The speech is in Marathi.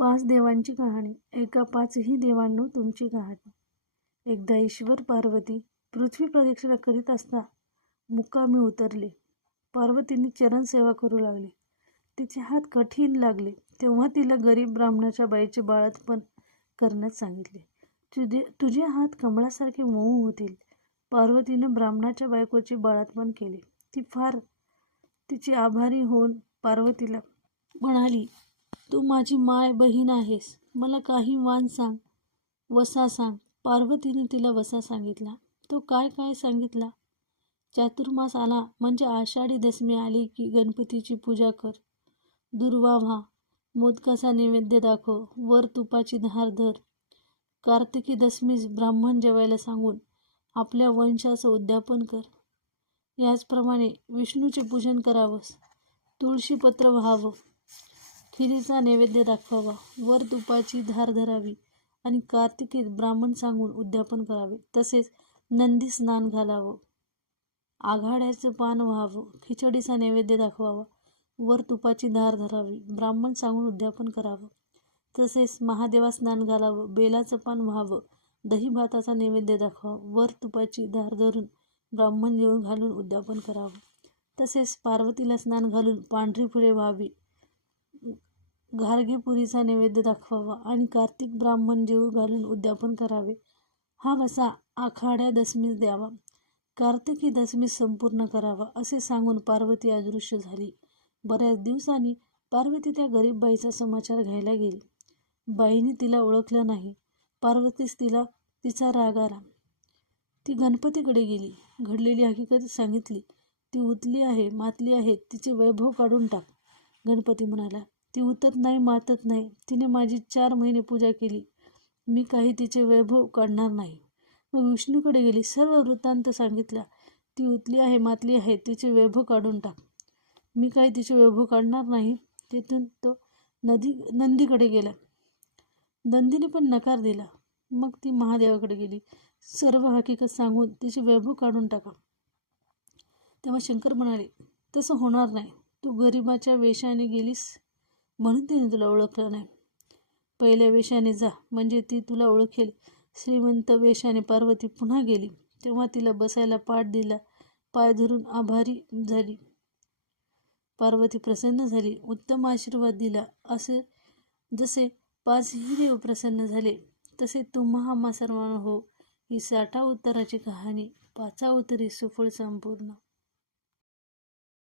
पाच देवांची कहाणी एका पाचही देवांनो तुमची कहाणी. एकदा ईश्वर पार्वती पृथ्वी प्रदक्षिणा करीत असता मुक्कामी उतरले. पार्वतीने चरण सेवा करू लागली. तिचे हात कठीण लागले तेव्हा तिला गरीब ब्राह्मणाच्या बाईचे बाळतपण करण्यास सांगितले. तुझे तुझे हात कमळासारखे मऊ होतील. पार्वतीनं ब्राह्मणाच्या बायकोचे बाळंतपण केले. ती फार तिची आभारी होऊन पार्वतीला म्हणाली तू माझी माय बहीण आहेस. मला काही वाण सांग वसा सांग. पार्वतीने तिला वसा सांगितला. तो काय काय सांगितला? चातुर्मास आला म्हणजे आषाढी दशमी आली की गणपतीची पूजा कर. दुर्वा व्हा. मोदकाचा नैवेद्य दाखव. वर तुपाची धार धर. कार्तिकी दशमीस ब्राह्मण जेवायला सांगून आपल्या वंशाचं उद्यापन कर. याचप्रमाणे विष्णूचे पूजन करावंस. तुळशीपत्र व्हावं. खिरीचा नैवेद्य दाखवावा. वर तुपाची धार धरावी आणि कार्तिकीत ब्राह्मण सांगून उद्यापन करावे. तसेच नंदी स्नान घालावं. आघाड्याचं पान व्हावं. खिचडीचा नैवेद्य दाखवावा. वर तुपाची धार धरावी. ब्राह्मण सांगून उद्यापन करावं. तसेच महादेवा स्नान घालावं. बेलाचं पान व्हावं. दही भाताचा नैवेद्य दाखवावं. वर तुपाची धार धरून ब्राह्मण जेवण घालून उद्यापन करावं. तसेच पार्वतीला स्नान घालून पांढरी फुले व्हावी. घारगेपुरीचा नैवेद्य दाखवावा आणि कार्तिक ब्राह्मण जेऊ घालून उद्यापन करावे. हा वसा आखाड्या दशमीस द्यावा. कार्तिकी दशमीस संपूर्ण करावा असे सांगून पार्वती अदृश्य झाली. बऱ्याच दिवसांनी पार्वती त्या गरीब बाईचा समाचार घ्यायला गेली. बाईने तिला ओळखलं नाही. पार्वतीस तिला तिचा राग आला. ती गणपतीकडे गेली. घडलेली हकीकत सांगितली. ती उतली आहे मातली आहे तिचे वैभव काढून टाक. गणपती म्हणाला ती उतत नाही मातत नाही. तिने माझी चार महिने पूजा केली. मी काही तिचे वैभव काढणार नाही. मग विष्णूकडे गेली. सर्व वृत्तांत सांगितला. ती उतली आहे मातली आहे. तिचे वैभव काढून टाक. मी काही तिचे वैभव काढणार नाही. तिथून तो नदी नंदीकडे गेला. नंदीने पण नकार दिला. मग ती महादेवाकडे गेली. सर्व हकीकत सांगून तिचे वैभव काढून टाका. तेव्हा शंकर म्हणाले तसं होणार नाही. तू गरिबाच्या वेशाने गेलीस म्हणून तिने तुला ओळखलं नाही. पहिल्या वेशाने जा म्हणजे ती तुला ओळखेल. श्रीमंत वेशाने पार्वती पुन्हा गेली. तेव्हा तिला बसायला पाठ दिला. पाय धरून आभारी झाली. पार्वती प्रसन्न झाली. उत्तम आशीर्वाद दिला. असे जसे पाचही देव प्रसन्न झाले तसे तुम्हा आम्हा सर्वांना हो. ही साठा उत्तराची कहाणी. पाचा उत्तरी सुफळ संपूर्ण.